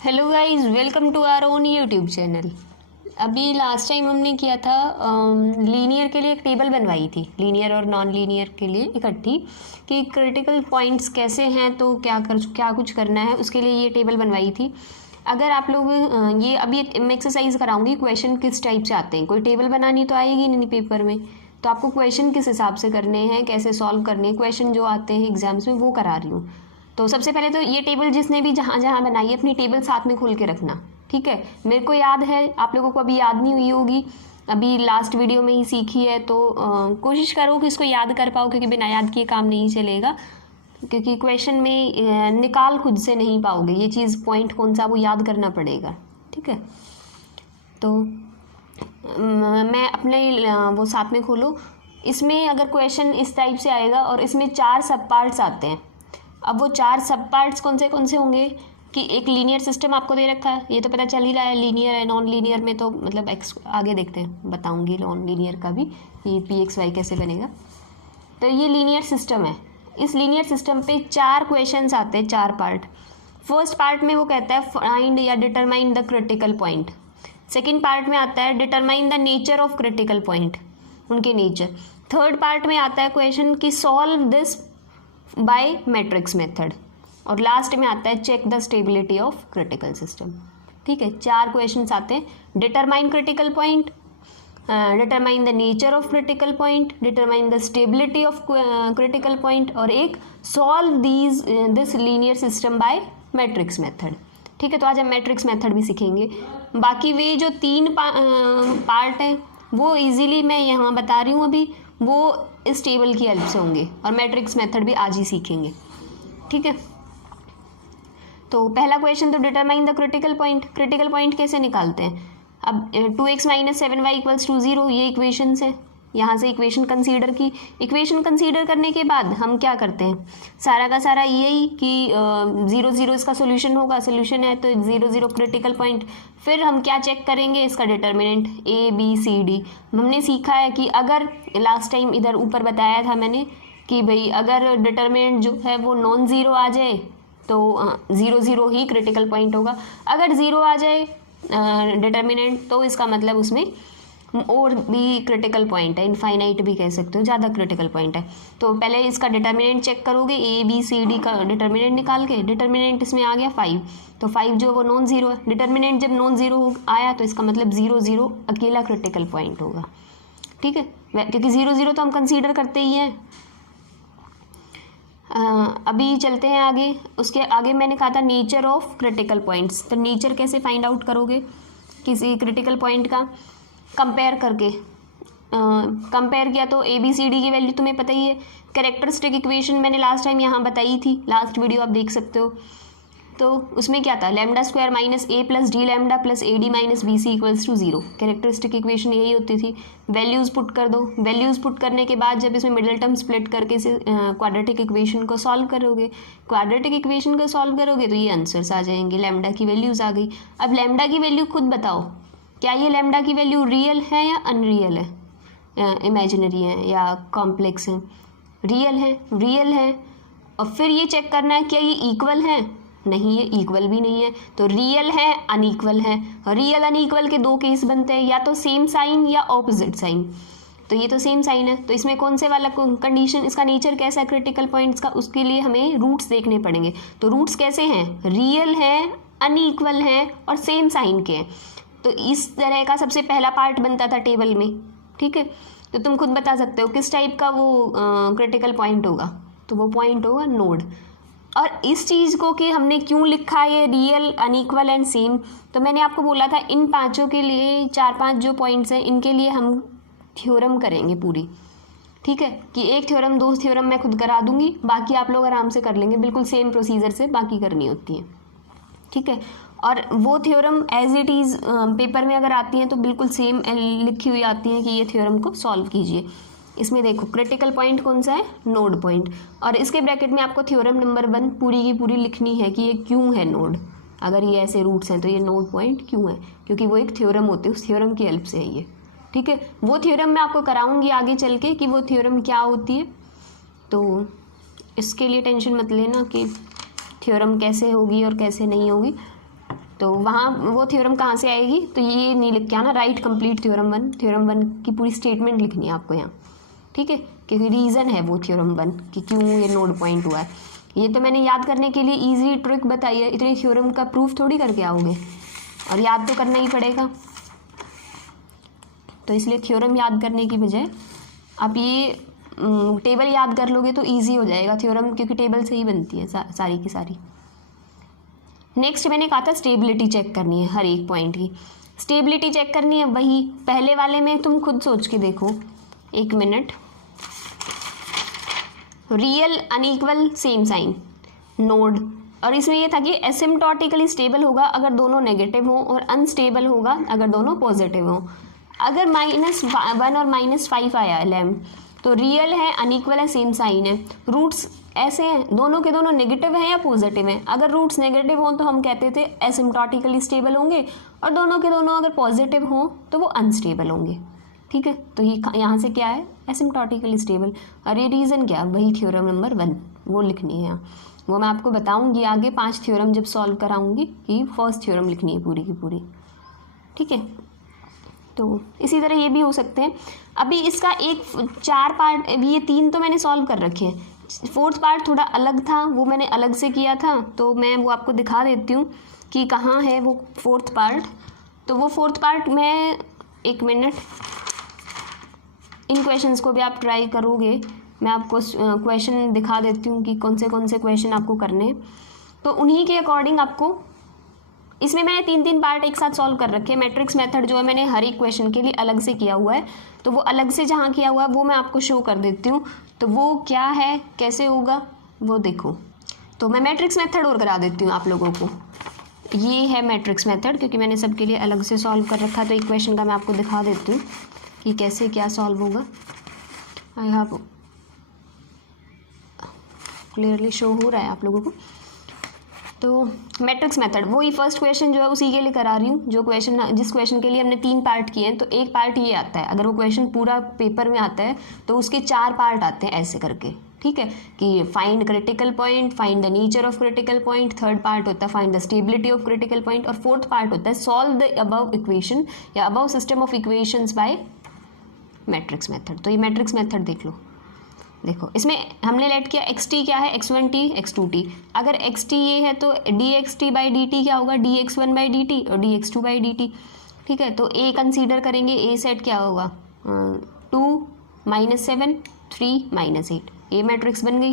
Hello guys, welcome to our own YouTube channel. अभी last time हमने किया था लीनियर के लिए एक टेबल बनवाई थी, लीनियर और नॉन लीनियर के लिए इकट्ठी, कि क्रिटिकल पॉइंट्स कैसे हैं तो क्या कुछ करना है, उसके लिए ये टेबल बनवाई थी। अगर आप लोग ये अभी मैं एक्सरसाइज कराऊंगी, क्वेश्चन किस टाइप से आते हैं, कोई टेबल बनानी तो आएगी नहीं पेपर में, तो आपको क्वेश्चन किस हिसाब से करने हैं, कैसे सॉल्व करने हैं, क्वेश्चन जो आते हैं एग्जाम्स में वो करा रही हूँ। तो सबसे पहले तो ये टेबल जिसने भी जहाँ जहाँ बनाई है अपनी टेबल साथ में खोल के रखना, ठीक है। मेरे को याद है, आप लोगों को अभी याद नहीं हुई होगी, अभी लास्ट वीडियो में ही सीखी है, तो कोशिश करो कि इसको याद कर पाओ, क्योंकि बिना याद किए काम नहीं चलेगा, क्योंकि क्वेश्चन में निकाल खुद से नहीं पाओगे, ये चीज़ पॉइंट कौन सा वो याद करना पड़ेगा, ठीक है। तो मैं अपने वो साथ में खोलो। इसमें अगर क्वेश्चन इस टाइप से आएगा और इसमें 4 सब पार्ट्स आते हैं। अब वो 4 सब पार्ट्स कौन से होंगे कि एक लीनियर सिस्टम आपको दे रखा है, ये तो पता चल ही रहा है, लीनियर है। नॉन लीनियर में तो मतलब एक्स आगे देखते हैं, बताऊंगी नॉन लीनियर का भी, ये pxy कैसे बनेगा। तो ये लीनियर सिस्टम है, इस लीनियर सिस्टम पे 4 क्वेश्चंस आते हैं, 4 पार्ट। फर्स्ट पार्ट में वो कहता है फाइंड या determine the critical point. Second part में आता है determine the nature of critical point, उनके नेचर। थर्ड पार्ट में आता है क्वेश्चन कि solve this by matrix method, और लास्ट में आता है check the stability of critical system, ठीक है। 4 क्वेश्चंस आते हैं, determine critical point, determine the nature of critical point, determine the stability of critical point, और एक solve this linear system by matrix method, ठीक है। तो आज हम मैट्रिक्स मेथड भी सीखेंगे। बाकी वे जो 3 पार्ट हैं वो इजीली मैं यहाँ बता रही हूँ अभी, वो इस टेबल की हेल्प से होंगे, और मैट्रिक्स मेथड भी आज ही सीखेंगे, ठीक है। तो पहला क्वेश्चन तो determine the critical point. Critical point कैसे निकालते हैं? अब 2x - 7y = 0, ये इक्वेशंस है। यहाँ से इक्वेशन कंसीडर की, इक्वेशन कंसीडर करने के बाद हम क्या करते हैं, सारा का सारा यही कि 0 0 इसका सोल्यूशन होगा, सोल्यूशन है तो 0 0 क्रिटिकल पॉइंट। फिर हम क्या चेक करेंगे, इसका determinant A B C D। हमने सीखा है कि अगर लास्ट टाइम इधर ऊपर बताया था मैंने कि भाई अगर डिटर्मिनेंट जो है वो नॉन ज़ीरो आ जाए तो 0 0 ही क्रिटिकल पॉइंट होगा। अगर 0 आ जाए डिटर्मिनेंट तो इसका मतलब उसमें और भी क्रिटिकल पॉइंट है, इनफाइनाइट भी कह सकते हो, ज़्यादा क्रिटिकल पॉइंट है। तो पहले इसका डिटर्मिनेंट चेक करोगे, A B C D का डिटर्मिनेंट निकाल के, डिटर्मिनेंट इसमें आ गया 5, तो 5 जो वो नॉन ज़ीरो है। डिटर्मिनेंट जब नॉन ज़ीरो आया तो इसका मतलब 0 0 अकेला क्रिटिकल पॉइंट होगा, ठीक है, क्योंकि 0 0 तो हम कंसीडर करते ही हैं। अभी चलते हैं आगे। उसके आगे मैंने कहा था नेचर ऑफ क्रिटिकल पॉइंट्स। तो नेचर कैसे फाइंड आउट करोगे किसी क्रिटिकल पॉइंट का? कंपेयर करके, कंपेयर किया तो ABCD की वैल्यू तुम्हें पता ही है। कैरेक्टरिस्टिक इक्वेशन मैंने लास्ट टाइम यहाँ बताई थी, लास्ट वीडियो आप देख सकते हो। तो उसमें क्या था, λ² - A + D λ + AD - BC = 0। Characteristic equation यही होती थी। वैल्यूज़ पुट कर दो, वैल्यूज़ पुट करने के बाद जब इसमें मिडिल टर्म स्प्लिट करके इसे क्वाड्रेटिक इक्वेशन को सॉल्व करोगे, क्वाड्रेटिक इक्वेशन को सॉल्व करोगे तो ये आंसर्स आ जाएंगे। लैम्डा की वैल्यूज़ आ गई। अब लैम्डा की वैल्यू खुद बताओ, क्या ये लैम्डा की वैल्यू रियल है या अनरियल है, इमेजिनरी है या कॉम्प्लेक्स है? रियल है, रियल है। और फिर ये चेक करना है क्या ये इक्वल है, नहीं ये इक्वल भी नहीं है, तो रियल है अनइक्वल है। रियल अनइक्वल के 2 केस बनते हैं, या तो सेम साइन या ऑपोजिट साइन। तो ये तो सेम साइन है, तो इसमें कौन से वाला कंडीशन, इसका नेचर कैसा है क्रिटिकल पॉइंट्स का, उसके लिए हमें रूट्स देखने पड़ेंगे। तो रूट्स कैसे हैं, रियल है, अनइक्वल है और सेम साइन के हैं। तो इस तरह का सबसे पहला पार्ट बनता था टेबल में, ठीक है। तो तुम खुद बता सकते हो किस टाइप का वो क्रिटिकल पॉइंट होगा, तो वो पॉइंट होगा नोड। और इस चीज़ को कि हमने क्यों लिखा है रियल, अनइक्वल एंड सेम, तो मैंने आपको बोला था इन 5 के लिए, 4-5 जो पॉइंट्स हैं इनके लिए हम थ्योरम करेंगे पूरी, ठीक है। कि एक थ्योरम 2 थ्योरम मैं खुद करा दूंगी, बाकी आप लोग आराम से कर लेंगे, बिल्कुल सेम प्रोसीजर से बाकी करनी होती है, ठीक है। और वो theorem as it is paper में अगर आती हैं तो बिल्कुल सेम लिखी हुई आती हैं कि ये थ्योरम को सॉल्व कीजिए। इसमें देखो क्रिटिकल पॉइंट कौन सा है, नोड पॉइंट, और इसके ब्रैकेट में आपको थ्योरम नंबर 1 पूरी की पूरी लिखनी है कि ये क्यों है नोड। अगर ये ऐसे रूट्स हैं तो ये नोड पॉइंट क्यों है, क्योंकि वो एक थ्योरम होते हैं, उस थ्योरम की हेल्प से है ये, ठीक है। वो थ्योरम मैं आपको कराऊंगी आगे चल के कि वो थ्योरम क्या होती है, तो इसके लिए टेंशन मत लेना कि थ्योरम कैसे होगी और कैसे नहीं होगी। तो वहाँ वो थ्योरम कहाँ से आएगी, तो ये नहीं लिख के आना, राइट कंप्लीट थ्योरम वन की पूरी स्टेटमेंट लिखनी है आपको यहाँ, ठीक है, क्योंकि रीज़न है वो थ्योरम वन कि क्यों ये नोड पॉइंट हुआ है। ये तो मैंने याद करने के लिए ईजी ट्रिक बताई है, इतनी थ्योरम का प्रूफ थोड़ी करके आओगे, और याद तो करना ही पड़ेगा। तो इसलिए थ्योरम याद करने की बजाय आप ये टेबल याद कर लोगे तो ईजी हो जाएगा थ्योरम, क्योंकि टेबल से ही बनती है सारी की सारी। नेक्स्ट मैंने कहा था स्टेबिलिटी चेक करनी है हर एक पॉइंट की, स्टेबिलिटी चेक करनी है। वही पहले वाले में तुम खुद सोच के देखो, एक minute, real unequal same sign node, और इसमें ये था कि एसिम्प्टोटिकली स्टेबल होगा अगर दोनों नेगेटिव हो, और अनस्टेबल होगा अगर दोनों पॉजिटिव हो। अगर -1 और -5 आया लैम, तो रियल है, अनइक्वल है, सेम साइन है। रूट्स ऐसे हैं, दोनों के दोनों नेगेटिव हैं या पॉजिटिव हैं। अगर रूट्स नेगेटिव हों तो हम कहते थे एसिम्प्टोटिकली स्टेबल होंगे, और दोनों के दोनों अगर पॉजिटिव हों तो वो अनस्टेबल होंगे, ठीक है। तो ये यहाँ से क्या है, एसिम्प्टोटिकली स्टेबल। और ये रीज़न क्या, वही थ्योरम नंबर 1 वो लिखनी है यहाँ, वो मैं आपको बताऊँगी आगे 5 थ्योरम जब सॉल्व कराऊँगी कि फर्स्ट थ्योरम लिखनी है पूरी की पूरी, ठीक है। तो इसी तरह ये भी हो सकते हैं। अभी इसका एक 4 पार्ट, अभी ये 3 तो मैंने सॉल्व कर रखे हैं, 4th पार्ट थोड़ा अलग था, वो मैंने अलग से किया था, तो मैं वो आपको दिखा देती हूँ कि कहाँ है वो 4th पार्ट। तो वो 4th पार्ट मैं, एक मिनट, इन क्वेश्चंस को भी आप ट्राई करोगे, मैं आपको क्वेश्चन दिखा देती हूँ कि कौन से क्वेश्चन आपको करने हैं, तो उन्हीं के अकॉर्डिंग आपको, इसमें मैंने 3 पार्ट एक साथ सॉल्व कर रखे हैं। मैट्रिक्स मेथड जो है मैंने हर एक क्वेश्चन के लिए अलग से किया हुआ है, तो वो अलग से जहाँ किया हुआ है वो मैं आपको शो कर देती हूँ। तो वो क्या है, कैसे होगा वो देखो। तो मैं मैट्रिक्स मेथड और करा देती हूँ आप लोगों को। ये है मैट्रिक्स मेथड, क्योंकि मैंने सबके लिए अलग से सॉल्व कर रखा है, तो एक क्वेश्चन का मैं आपको दिखा देती हूँ कि कैसे क्या सॉल्व होगा। आई हैव क्लियरली शो हो रहा है आप लोगों को। तो मैट्रिक्स मेथड वही फर्स्ट क्वेश्चन जो है उसी के लिए करा रही हूँ, जो क्वेश्चन जिस क्वेश्चन के लिए हमने 3 पार्ट किए हैं, तो एक पार्ट ये आता है, अगर वो क्वेश्चन पूरा पेपर में आता है तो उसके 4 पार्ट आते हैं ऐसे करके, ठीक है, कि find critical point, find the nature of critical point, 3rd part होता है find the stability of critical point, और 4th पार्ट होता है सॉल्व द अबव इक्वेशन या above system of equations bye matrix method. तो ये मैट्रिक्स मेथड देख लो, देखो इसमें हमने लेट किया xt क्या है, x1t x2t। अगर xt ये है तो dxt/dt क्या होगा, dx1/dt और dx2/dt, ठीक है। तो a कंसीडर करेंगे, a सेट क्या होगा 2 -7 3 -8, a मैट्रिक्स बन गई।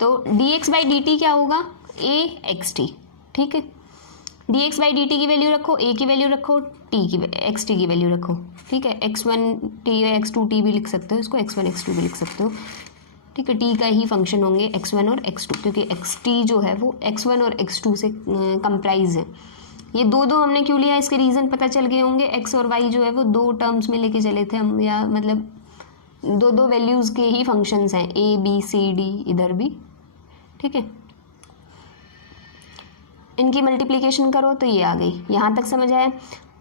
तो dx/dt क्या होगा a xt, ठीक है। dx/dt की वैल्यू रखो, a की वैल्यू रखो, xt की वैल्यू रखो, ठीक है। x1t या x2t भी लिख सकते हो, इसको x1 x2 भी लिख सकते हो, ठीक है। t का ही फंक्शन होंगे x1 और x2, क्योंकि xt जो है वो x1 और x2 से कंप्राइज है। ये दो हमने क्यों लिया, इसके रीज़न पता चल गए होंगे। x और y जो है वो 2 टर्म्स में लेके चले थे हम, या मतलब 2 वैल्यूज़ के ही फंक्शंस हैं, a b c d इधर भी, ठीक है। इनकी मल्टीप्लिकेशन करो तो ये आ गई, यहाँ तक समझ आया।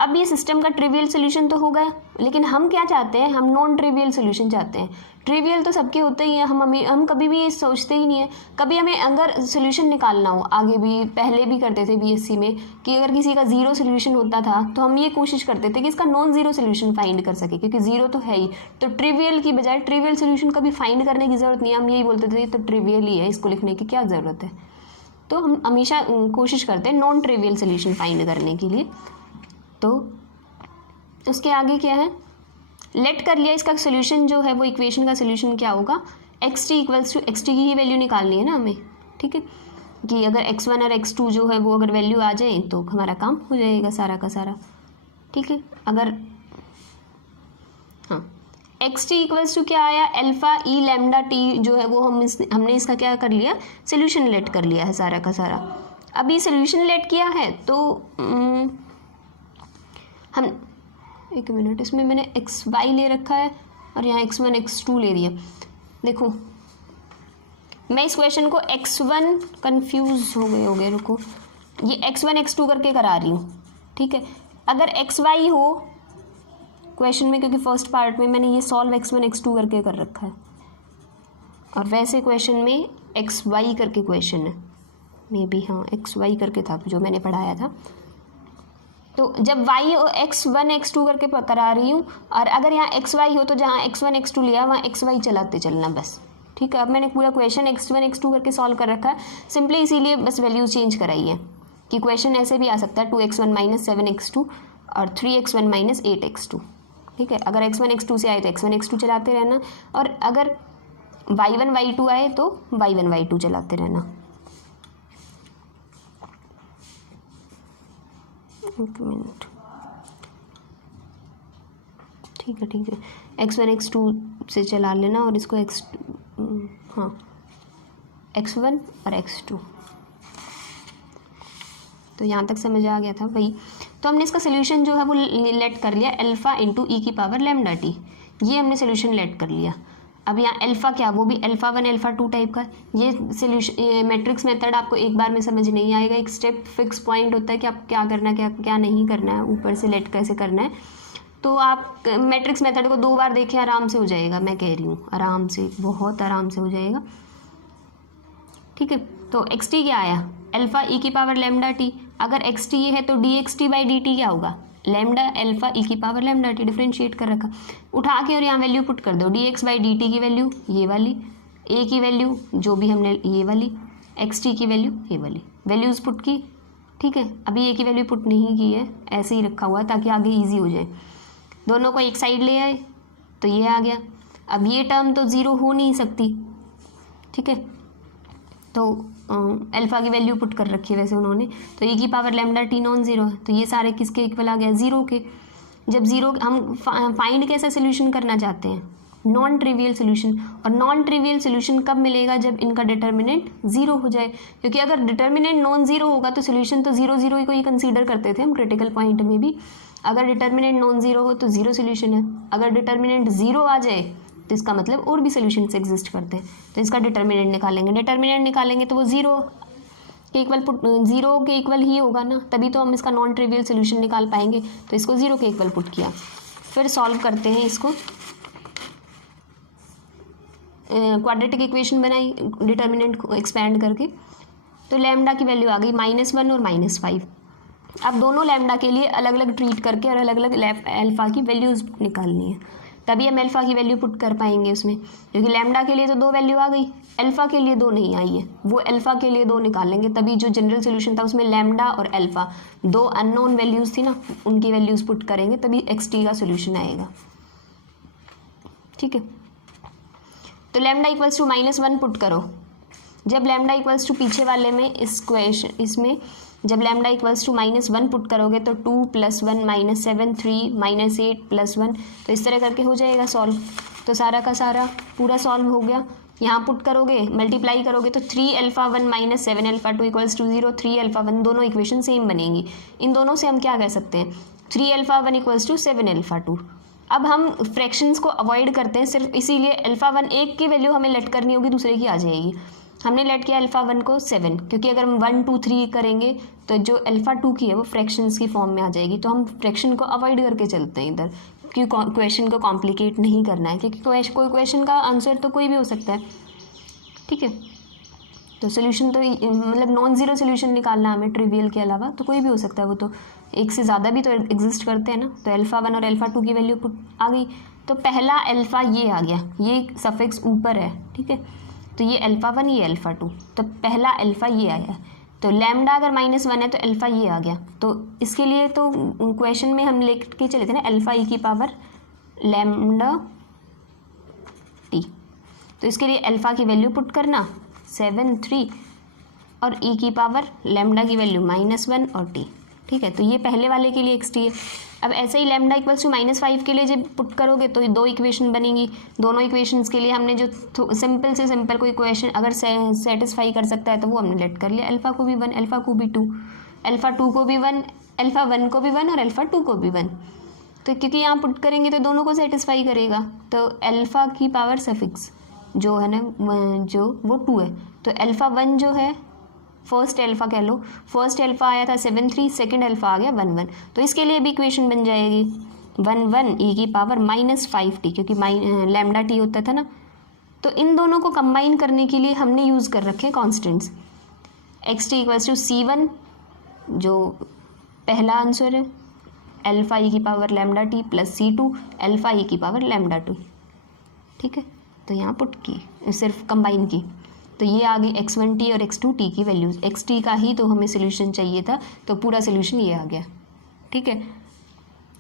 अब ये सिस्टम का ट्रिवियल सोल्यूशन तो हो गया, लेकिन हम क्या चाहते हैं, हम नॉन ट्रिवियल सोल्यूशन चाहते हैं। ट्रिवियल तो सबके होते ही हैं, हम कभी भी ये सोचते ही नहीं है। कभी हमें अगर सोल्यूशन निकालना हो, आगे भी पहले भी करते थे बीएससी में, कि अगर किसी का 0 सोल्यूशन होता था तो हम ये कोशिश करते थे कि इसका नॉन ज़ीरो सोल्यूशन फाइंड कर सके, क्योंकि 0 तो है ही। तो ट्रिवियल की बजाय ट्रिवियल सोल्यूशन कभी फाइंड करने की ज़रूरत नहीं है, हम यही बोलते थे तो ट्रिवियल ही है, इसको लिखने की क्या ज़रूरत है। तो हम हमेशा कोशिश करते हैं नॉन ट्रिवियल सोल्यूशन फाइंड करने के लिए। तो उसके आगे क्या है, लेट कर लिया इसका सोल्यूशन जो है वो इक्वेशन का सोल्यूशन क्या होगा, xt इक्वल्स टू xt की ही वैल्यू निकालनी है ना हमें, ठीक है। कि अगर x1 और x2 जो है वो अगर वैल्यू आ जाए तो हमारा काम हो जाएगा सारा का सारा, ठीक है। अगर हाँ xt इक्वल्स टू क्या आया, अल्फा ई लैम्डा टी जो है वो हमने इसका क्या कर लिया, सोल्यूशन लेट कर लिया है सारा का सारा। अब ये सोल्यूशन लेट किया है तो हम, एक मिनट, इसमें मैंने एक्स वाई ले रखा है और यहाँ x1 x2 ले दिया। देखो मैं इस क्वेश्चन को x1 कंफ्यूज हो गए, रुको, ये x1 x2 करके करा रही हूँ, ठीक है। अगर xy हो क्वेश्चन में, क्योंकि फर्स्ट पार्ट में मैंने ये सॉल्व x1 x2 करके कर रखा है, और वैसे क्वेश्चन में xy करके क्वेश्चन है, मे बी हाँ xy करके था जो मैंने पढ़ाया था। तो जब y और x1 x2 करके करा रही हूँ, और अगर यहाँ xy हो तो जहाँ x1 x2 लिया वहाँ xy चलाते चलना बस, ठीक है। अब मैंने पूरा क्वेश्चन x1 x2 करके सॉल्व कर रखा है, सिंपली इसीलिए बस वैल्यूज चेंज कराई है कि क्वेश्चन ऐसे भी आ सकता है 2x1 - 7x2 और 3x1 - 8x2, ठीक है। अगर x1 x2 से आए तो x1 x2 चलाते रहना, और अगर y1 y2 आए तो y1 y2 चलाते रहना। एक मिनट, ठीक है, x1 x2 से चला लेना और इसको हाँ x1 और x2, तो यहाँ तक समझ आ गया था भाई। तो हमने इसका सोल्यूशन जो है वो लेट कर लिया अल्फ़ा इंटू ई की पावर लैम्डा टी, ये हमने सोल्यूशन लेट कर लिया। अब यहाँ अल्फ़ा क्या, वो भी अल्फ़ा 1 अल्फ़ा 2 टाइप का। ये सोल्यूशन मैट्रिक्स मेथड आपको एक बार में समझ नहीं आएगा, एक स्टेप फिक्स पॉइंट होता है कि आप क्या करना है क्या नहीं करना है, ऊपर से लेट कैसे करना है। तो आप मैट्रिक्स मेथड को 2 बार देखें, आराम से हो जाएगा, मैं कह रही हूँ आराम से, बहुत आराम से हो जाएगा, ठीक है। तो एक्स टी क्या आया, अल्फ़ा ई की पावर लैम्डा टी। अगर एक्स टी ये है तो D x T by D T क्या होगा, लैम्डा अल्फ़ा ई की पावर लैम्डा टी, डिफ्रेंशिएट कर रखा, उठा के और यहाँ वैल्यू पुट कर दो, D x by D T की वैल्यू ये वाली, ए की वैल्यू जो भी हमने ये वाली, एक्स टी की वैल्यू ये वाली, वैल्यूज़ पुट की, ठीक है। अभी ए की वैल्यू पुट नहीं की है, ऐसे ही रखा हुआ ताकि आगे ईजी हो जाए। दोनों को एक साइड ले आए तो ये आ गया। अब ये टर्म तो ज़ीरो हो नहीं सकती, ठीक है, तो अल्फ़ा की वैल्यू पुट कर रखी है वैसे उन्होंने, तो ई की power lambda T non zero है, तो ये सारे किसके इक्वल आ गया, ज़ीरो के। जब ज़ीरो, हम फाइंड कैसा सोल्यूशन करना चाहते हैं, नॉन ट्रिवियल सोल्यूशन, और नॉन ट्रिवियल सोल्यूशन कब मिलेगा, जब इनका डिटर्मिनेंट ज़ीरो हो जाए, क्योंकि अगर डिटर्मिनेंट नॉन ज़ीरो होगा तो सोल्यूशन तो ज़ीरो ज़ीरो को ही कंसीडर करते थे हम क्रिटिकल पॉइंट में भी। अगर डिटर्मिनेंट नॉन ज़ीरो हो तो ज़ीरो सोल्यूशन है, अगर डिटर्मिनेंट ज़ीरो आ जाए तो इसका मतलब और भी सोल्यूशंस एग्जिस्ट करते हैं, तो इसका डिटर्मिनेंट निकालेंगे तो वो ज़ीरो के इक्वल पुट, ज़ीरो के इक्वल ही होगा ना, तभी तो हम इसका नॉन ट्रिवियल सोल्यूशन निकाल पाएंगे। तो इसको ज़ीरो के इक्वल पुट किया, फिर सॉल्व करते हैं इसको, क्वाड्रेटिक इक्वेशन बनाई डिटर्मिनेंट को एक्सपैंड करके, तो लैम्डा की वैल्यू आ गई -1 और -5। अब दोनों लैम्डा के लिए अलग अलग ट्रीट करके और अलग अलग अल्फ़ा की वैल्यूज़ निकालनी है, तभी हम अल्फ़ा की वैल्यू पुट कर पाएंगे उसमें, क्योंकि लैम्डा के लिए तो 2 वैल्यू आ गई, अल्फ़ा के लिए 2 नहीं आई है, वो अल्फ़ा के लिए 2 निकालेंगे, तभी जो जनरल सोल्यूशन था उसमें लैम्डा और अल्फ़ा 2 अननोन वैल्यूज़ थी ना, उनकी वैल्यूज़ पुट करेंगे तभी एक्स टी का सोल्यूशन आएगा, ठीक है। तो लैम्डा इक्वल्स टू -1 पुट करो, जब लैम्डा इक्वल्स टू पीछे वाले में इस क्वेश्चन इसमें जब लैम्डा इक्वल्स टू -1 पुट करोगे तो 2 + 1 -7 3 -8 + 1, तो इस तरह करके हो जाएगा सॉल्व। तो सारा का सारा पूरा सॉल्व हो गया। यहाँ पुट करोगे, मल्टीप्लाई करोगे तो 3α1 - 7α2 = 0, 3α1 दोनों इक्वेशन सेम बनेंगी। इन दोनों से हम क्या कह सकते हैं, 3α1 = 7α2। अब हम फ्रैक्शंस को अवॉइड करते हैं सिर्फ इसीलिए, α1 एक की वैल्यू हमें लेट करनी होगी, दूसरे की आ जाएगी। हमने लेट किया α1 को 7, क्योंकि अगर हम 1 2 3 करेंगे तो जो α2 की है वो फ्रैक्शंस की फॉर्म में आ जाएगी, तो हम फ्रैक्शन को अवॉइड करके चलते हैं इधर, क्योंकि क्वेश्चन को कॉम्प्लिकेट नहीं करना है, क्योंकि कोई क्वेश्चन का आंसर तो कोई भी हो सकता है, ठीक है। तो सोल्यूशन तो मतलब नॉन ज़ीरो सोल्यूशन निकालना हमें ट्रिवियल के अलावा, तो कोई भी हो सकता है, वो तो एक से ज़्यादा भी तो एग्जिस्ट करते हैं ना। तो α1 और α2 की वैल्यू आ गई, तो पहला अल्फ़ा ये आ गया, ये सफिक्स ऊपर है, ठीक है, तो ये α1 ये α2, तो पहला अल्फ़ा ये आया। तो लैम्डा अगर -1 है तो अल्फ़ा ये आ गया, तो इसके लिए तो क्वेश्चन में हम लेके चले थे ना अल्फ़ा ई की पावर लैम्डा टी, तो इसके लिए अल्फ़ा की वैल्यू पुट करना 7 3 और ई की पावर लैम्डा की वैल्यू -1 और टी, ठीक है। तो ये पहले वाले के लिए एक्स टी है। अब ऐसे ही लैम्डा इक्वल्स टू -5 के लिए जब पुट करोगे तो 2 इक्वेशन बनेंगी। दोनों इक्वेशंस के लिए हमने जो सिंपल से सिंपल कोई क्वेश्चन अगर सेटिस्फाई कर सकता है तो वो हमने लेट कर लिया, अल्फ़ा को भी 1 अल्फ़ा को भी 2 अल्फ़ा 2 को भी 1 अल्फ़ा 1 को भी 1 और अल्फ़ा 2 को भी 1, तो क्योंकि यहाँ पुट करेंगे तो दोनों को सेटिस्फाई करेगा। तो अल्फ़ा की पावर सफिक्स जो है ना जो वो 2 है, तो अल्फ़ा 1 जो है फर्स्ट अल्फ़ा कह लो, फर्स्ट अल्फ़ा आया था 7 3, सेकेंड अल्फ़ा आ गया 1 1, तो इसके लिए भी इक्वेशन बन जाएगी 1 1 ई की पावर -5t, क्योंकि लैम्डा टी होता था ना। तो इन दोनों को कंबाइन करने के लिए हमने यूज़ कर रखे हैं constants. X T equals to C1 जो पहला आंसर है, अल्फा ई की power lambda T plus C2 alpha e की पावर लैम्डा 2। ठीक है, तो यहाँ पुट की, सिर्फ कंबाइन की, तो ये आ गई x1t और x2t की वैल्यूज़। xt का ही तो हमें सोल्यूशन चाहिए था, तो पूरा सोल्यूशन ये आ गया। ठीक है,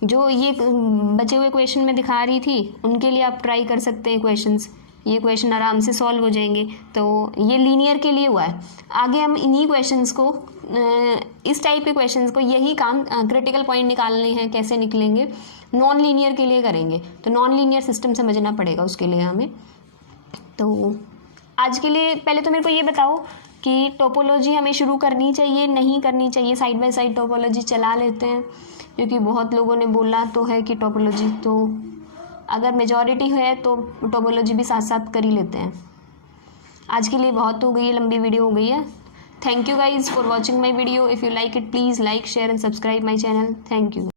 जो ये बचे हुए क्वेश्चन में दिखा रही थी उनके लिए आप ट्राई कर सकते हैं क्वेश्चंस, ये क्वेश्चन आराम से सॉल्व हो जाएंगे। तो ये लीनियर के लिए हुआ है। आगे हम इन्हीं क्वेश्चंस को, इस टाइप के क्वेश्चंस को, यही काम क्रिटिकल पॉइंट निकालने हैं, कैसे निकलेंगे, नॉन लीनियर के लिए करेंगे। तो नॉन लीनियर सिस्टम समझना पड़ेगा उसके लिए हमें। तो आज के लिए पहले तो मेरे को ये बताओ कि टोपोलॉजी हमें शुरू करनी चाहिए नहीं करनी चाहिए, साइड बाय साइड टोपोलॉजी चला लेते हैं, क्योंकि बहुत लोगों ने बोला तो है कि टोपोलॉजी, तो अगर मेजॉरिटी है तो टोपोलॉजी भी साथ साथ कर ही लेते हैं। आज के लिए बहुत हो गई है, लंबी वीडियो हो गई है। Thank you guys for watching my video. If you like it please like share and subscribe my channel. Thank you.